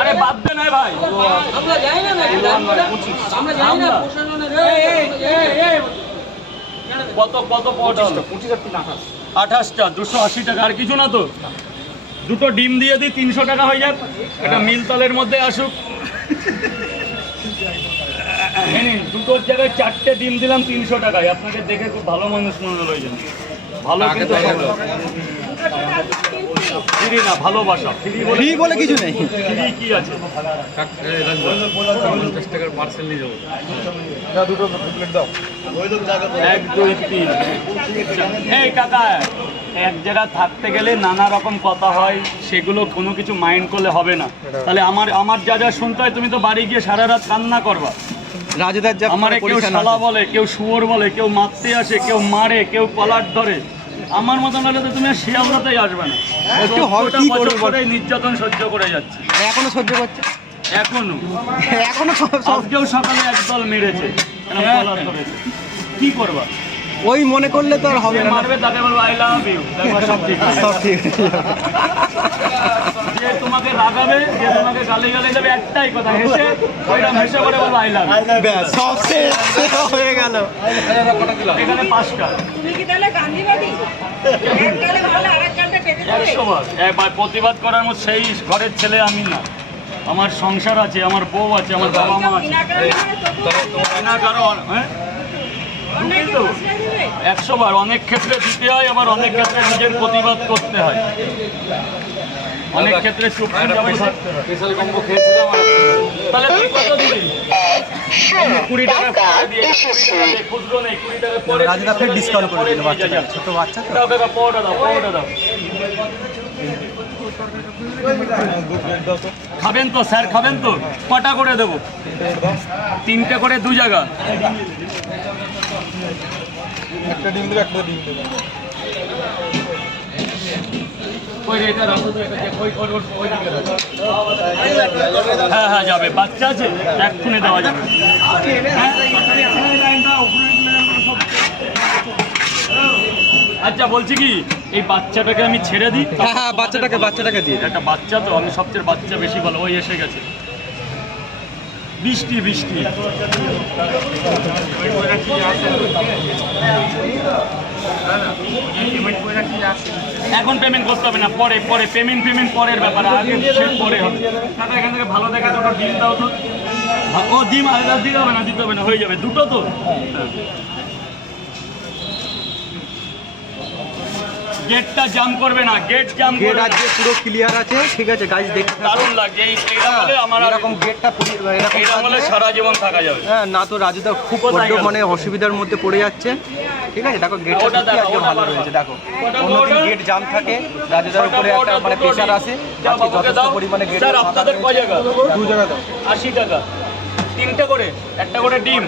আরে বাদ দে না ভাই, আমরা যাই না নাকি আমরা যাই না প্রশাসনের কত কত পাওয়াটা হলো? 28টা 280 টাকা। আর কিছু না তো? দুটো ডিম দিয়ে দিই, 300 টাকা হয়ে যাক। এটা মিলতলের মধ্যে আসুক। দুটোর জায়গায় 4টে ডিম দিলাম 300 টাকায়। আপনাকে দেখে খুব ভালো মানুষ মনে হলো। ভালো কিন্তু ফ্রি না, ভালোবাসা। ফ্রি বলে কিছু নেই। ফ্রি কি আছে? 50 টাকার পার্সেল নিয়ে যাবো। দুটো প্লেট দাও। 1 2 3। এই কাকা, এক জায়গায় থাকতে গেলে নানা রকম কথা হয়, সেগুলো কোনো কিছু মাইন্ড করলে হবে না। তাহলে আমার যা যা শুনতে হয়, তুমি তো বাড়ি গিয়ে সারা রাত কান্না করবা। রাজুদার যা আমারে কেউ শালা বলে, কেউ শুয়োর বলে, কেউ মারতে আসে, কেউ মারে, কেউ কলার ধরে। আমার মতন হলে তো তুমি শিয়ালদাতেই আসবে না। একটু হয়তো বছর ধরে নির্যাতন সহ্য করে যাচ্ছে। এখনো সহ্য করছে, এখনো এখনো আজকেও সকালে একদল মেরেছে, কলার ধরেছে। কি করবা? ওই মনে করলে তো আর হবে না। মারবে তাকে বলবো আই লাভ ইউ, দেখো সব ঠিক আছে। সব ঠিক আছে। যে তোমাকে রাগাবে, যে তোমাকে গালি গালি দেবে, একটাই কথা, হেসে ওইটা হেসে করে বলবো আই লাভ ইউ। ব্যাস সব শেষ হয়ে গেল। এখানে 5টা। তুমি কি তাহলে গান্ধীবাদী? এক গালে মারলে আরেক গালটা কেটে দেবে। 100 বার। একবার প্রতিবাদ করার মতো সেই ঘরের ছেলে আমি না। আমার সংসার আছে, আমার বউ আছে, আমার বাবা মা আছে। বিনা কারণে মানে তবুও না কারণ অন্যায়কে প্রশ্রয় দেবে। 100 বার। অনেক ক্ষেত্রে দিতে হয়, আবার অনেক ক্ষেত্রে নিজের প্রতিবাদ করতে হয়। অনেক ক্ষেত্রে চুপ করে যাবে, থাকতে হয়। স্পেশাল কম্বো খেয়েছিলাম আর তাহলে তুই কত দিবি? 20 টাকা দিয়ে খুচরো নেই, 20 টাকা পরে রাজুদা ফের ডিসকাউন্ট করে দিল। বাচ্চাটা ছোট বাচ্চা তো। দাও কাকা, পাওয়াটা দাও, পাওয়াটা দাও। খাবেন তো স্যার, খাবেন তো? কটা করে দেবো? 3টে করে 2 জায়গা। একটা ডিম দেবে, একটা ডিম দেবে। হ্যাঁ হ্যাঁ যাবে, বাচ্চা আছে, এক্ষুনি দেওয়া যাবে। আচ্ছা বলছি কি, এই বাচ্চাটাকে আমি ছেড়ে দিই? হ্যাঁ হ্যাঁ, বাচ্চাটাকে দিয়ে। একটা বাচ্চা তো, আমি সবচেয়ে বাচ্চা বেশি ভালো। ওই এসে গেছে। বৃষ্টি বৃষ্টি। এখন পেমেন্ট করতে হবে না, পরে পরে পেমেন্ট পরের ব্যাপার, আগে সে পরে হবে। টাকা এখান থেকে ভালো দেখে দুটো ডিম দাও তো। ও ডিম আলাদা দিতে হবে না, হয়ে যাবে। দুটো তো গেটটা জাম করবে না, গেট জাম গেট করবে না। আজকে পুরো ক্লিয়ার আছে, ঠিক আছে গাইজ, দেখতে দারুণ লাগছে। এইটা বলে আমার এরকম গেটটা এরকম এইটা বলে সারা জীবন থাকা যাবে। হ্যাঁ না তো রাজুদা খুব বড্ড মানে অসুবিধার মধ্যে পড়ে যাচ্ছে। ঠিক আছে, দেখো গেটটা ওটা দেখো, আজকে ওটা ভালো দেখো। রয়েছে। দেখো অন্যদিন গেট জাম থাকে, রাজুদার উপরে একটা মানে প্রেশার আসে। আজকে যথেষ্ট পরিমাণে গেট। স্যার আপনাদের কয় জায়গা? 2 জায়গা দাও। 80 টাকা। 3টে করে, একটা করে ডিম।